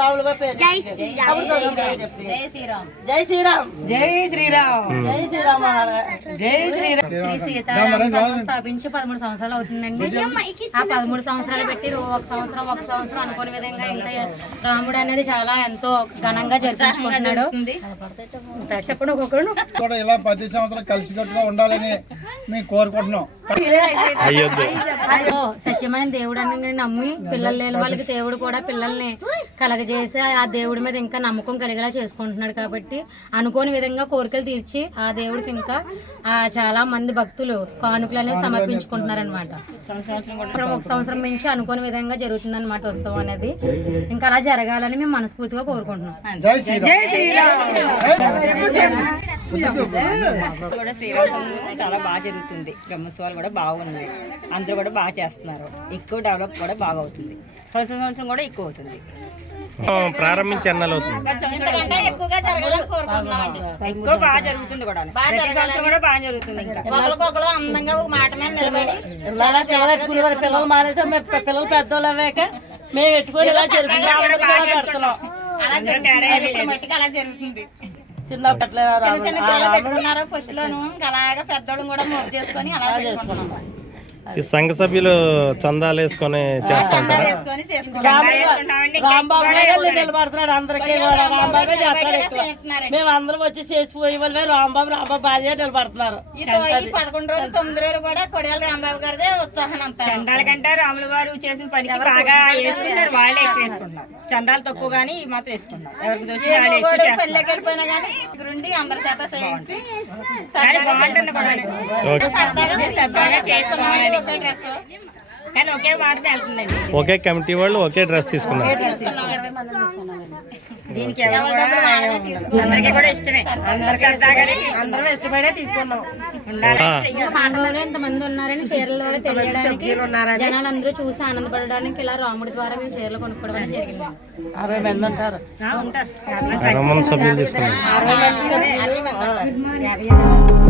రాములుగా పేరు. జై శ్రీరామ్. జై శ్రీరామ్. జై శ్రీరామ్. జై శ్రీరామ్. జై శ్రీరామ్. జై శ్రీరామ్. శ్రీ సీతారామ స్థాపించి 13 సంవత్సరాలు అవుతుందండి. ఆ 13 సంవత్సరాలు పెట్టి ఒక సంవత్సరం అనుకోని విధంగా ఇంకా రాముడు అనేది చాలా ఎంతో ఘనంగా జరిపించుకుంటున్నాడు. చెప్పండి ఒక్కొక్కరు కూడా ఇలా ప్రతి సంవత్సరం కలిసికట్టుగా ఉండాలని మేము కోరుకుంటున్నాం. సత్యమైన దేవుడు అని నమ్మి పిల్లలు లేని వాళ్ళకి దేవుడు కూడా పిల్లల్ని కలగజేసి ఆ దేవుడి మీద ఇంకా నమ్మకం కలిగేలా చేసుకుంటున్నాడు. కాబట్టి అనుకోని విధంగా కోరికలు తీర్చి ఆ దేవుడికి ఇంకా చాలా మంది భక్తులు కానుకలు అనేవి సమర్పించుకుంటున్నారు అనమాట. ఒక సంవత్సరం నుంచి అనుకోని విధంగా జరుగుతుంది అనమాట ఉత్సవం అనేది. ఇంకా అలా జరగాలని మేము మనస్ఫూర్తిగా కోరుకుంటున్నాం. కూడా శ్రీరామ చాలా బాగా జరుగుతుంది. బ్రహ్మోత్సవాలు కూడా బాగున్నాయి. అందరూ కూడా బాగా చేస్తున్నారు. ఎక్కువ డెవలప్ కూడా బాగా అవుతుంది. సంవత్సరం కూడా ఎక్కువ అవుతుంది. ప్రారంభించి ఎన్నాళ్ళు అవుతుంది? ఎక్కువ బాగా జరుగుతుంది కూడా. కూడా బాగా జరుగుతుంది. పిల్లలు మానేసా పిల్లలు పెద్దోళ్ళు అవ్వాక మేము పెట్టుకొని ఇలా పెడుతున్నాం. అలా జరుగుతుంది. చిన్న పెట్టుకున్నారు ఫస్ట్ లోను అలాగా పెద్దోళ్ళు కూడా మోపు చేసుకొని అలా చేసుకున్నాం. ఈ సంఘ సభ్యులు చందాలు వేసుకొని చేస్తుంటారు. రాంబాబు నిలబడుతున్నాడు అందరికీ కూడా. రాంబాబే చేస్తాడు. మేము అందరం వచ్చి చేసిపోయే వాళ్ళు రాంబాబు బాధ్యత నిలబడుతున్నారు. 11 రోజులు 9 రోజులు కూడా కొడియాల రాంబాబు గారిదే ఉత్సాహం అంతా. చందాల కంటే రాముల వారు చేసిన పనికి బాగా వేసుకుంటారు. వాళ్ళే ఎక్కువ వేసుకుంటారు. చందాలు తక్కువ గానీ మాత్రం వేసుకుంటారు. ఎవరికి పెళ్ళకి వెళ్ళిపోయినా గానీ ఇక్కడుండి అందరి చేత చేయించి బాగుంటుంది కూడా. ఒకే కమిటీ వాళ్ళు ఒకే డ్రెస్ తీసుకున్నారు. దీనికి అందరం ఇష్టపడే తీసుకున్నాం. పాండవులు ఎంతమంది ఉన్నారని చీరల ద్వారా తెలియడానికి జనాలందరూ చూసి ఆనందపడడానికి ఇలా రాముడి ద్వారా మేము చీరలు కొనుక్కోవడం జరిగింది. 60 మంది ఉంటారు. 60 మంది సభ్యులు తీసుకున్నారు. 60 మంది